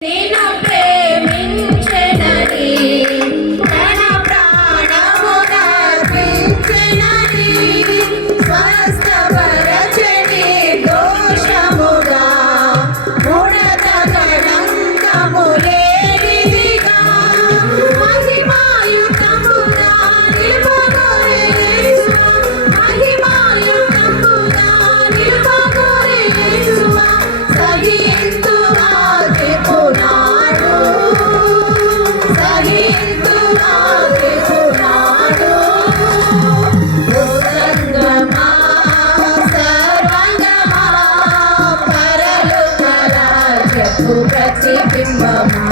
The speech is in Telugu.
నిన్ను ప్రేమించెనని తన ప్రాణమునర్పించెనని స్వస్థపరచెని దోషముగా ముడత కళంకములేనిదిగా మహిమాయుతముగా నిలువగొరే యేసువా మహిమాయుతముగా నిలువగొరే యేసువా సహింతువా ప్రతిబింబమా